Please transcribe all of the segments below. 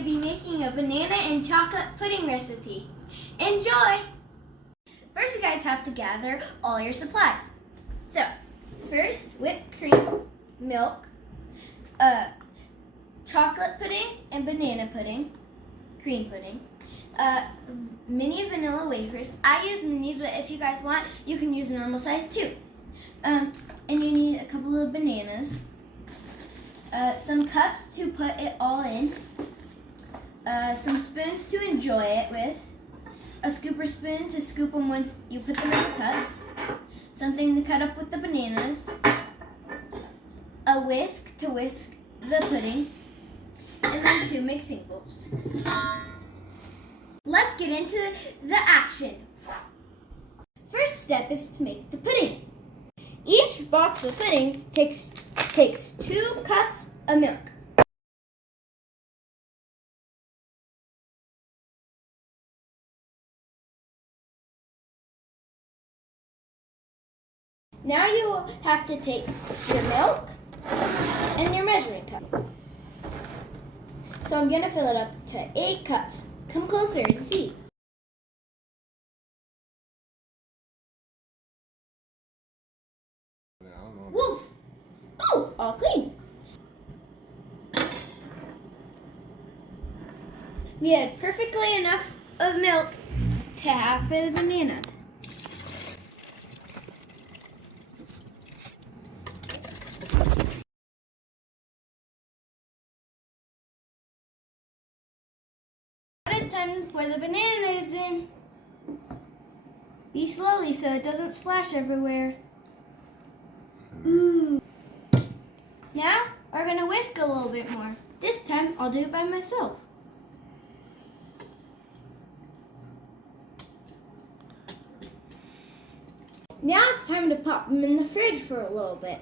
to be making a banana and chocolate pudding recipe. Enjoy! First, you guys have to gather all your supplies. So, first, whipped cream, milk, chocolate pudding and banana pudding, cream pudding, mini vanilla wafers. I use mini, but if you guys want, you can use a normal size too. And you need a couple of bananas, some cups to put it all in, some spoons to enjoy it with, a scooper spoon to scoop them once you put them in the cups, something to cut up with the bananas, a whisk to whisk the pudding, and then 2 mixing bowls. Let's get into the action. First step is to make the pudding. Each box of pudding takes 2 cups of milk. Now you will have to take your milk and your measuring cup. So I'm going to fill it up to 8 cups. Come closer and see. Woo! Oh, all clean. We had perfectly enough of milk to half of the bananas. It's time to pour the bananas in. Be slowly so it doesn't splash everywhere. Ooh. Now we're going to whisk a little bit more. This time I'll do it by myself. Now it's time to pop them in the fridge for a little bit.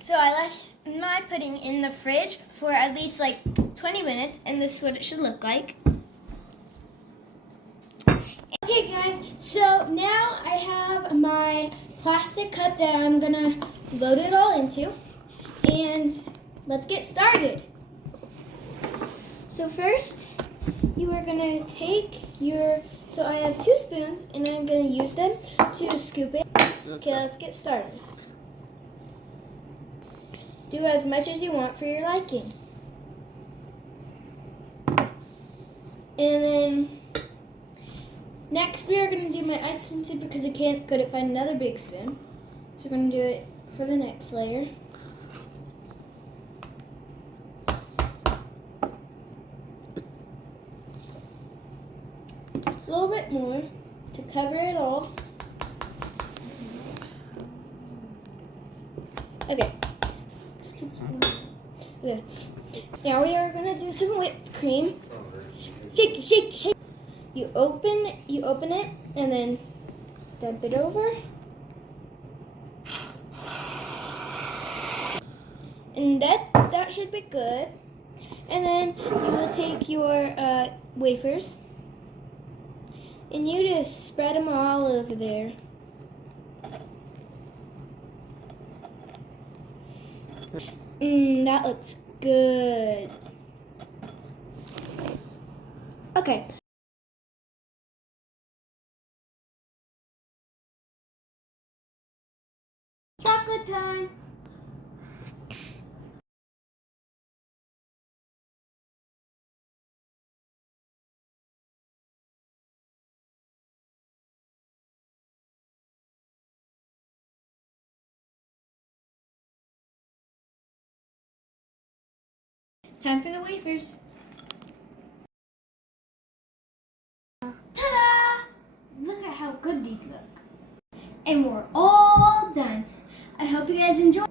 So I left my pudding in the fridge for at least like 20 minutes, and this is what it should look like. Okay guys, so now I have my plastic cup that I'm gonna load it all into, and let's get started. So first, you are gonna take so I have 2 spoons, and I'm gonna use them to scoop it. Okay, let's get started. Do as much as you want for your liking. And then next we are going to do my ice cream soup because I couldn't find another big spoon. So we're going to do it for the next layer. A little bit more to cover it all. Okay. Okay. Now we are going to do some whipped cream. Shake it, shake it, shake it. You open it, and then dump it over. And that should be good. And then you will take your wafers, and you just spread them all over there. That looks good. Okay. Chocolate time. Time for the wafers. Ta-da! Look at how good these look. And we're all done. I hope you guys enjoy.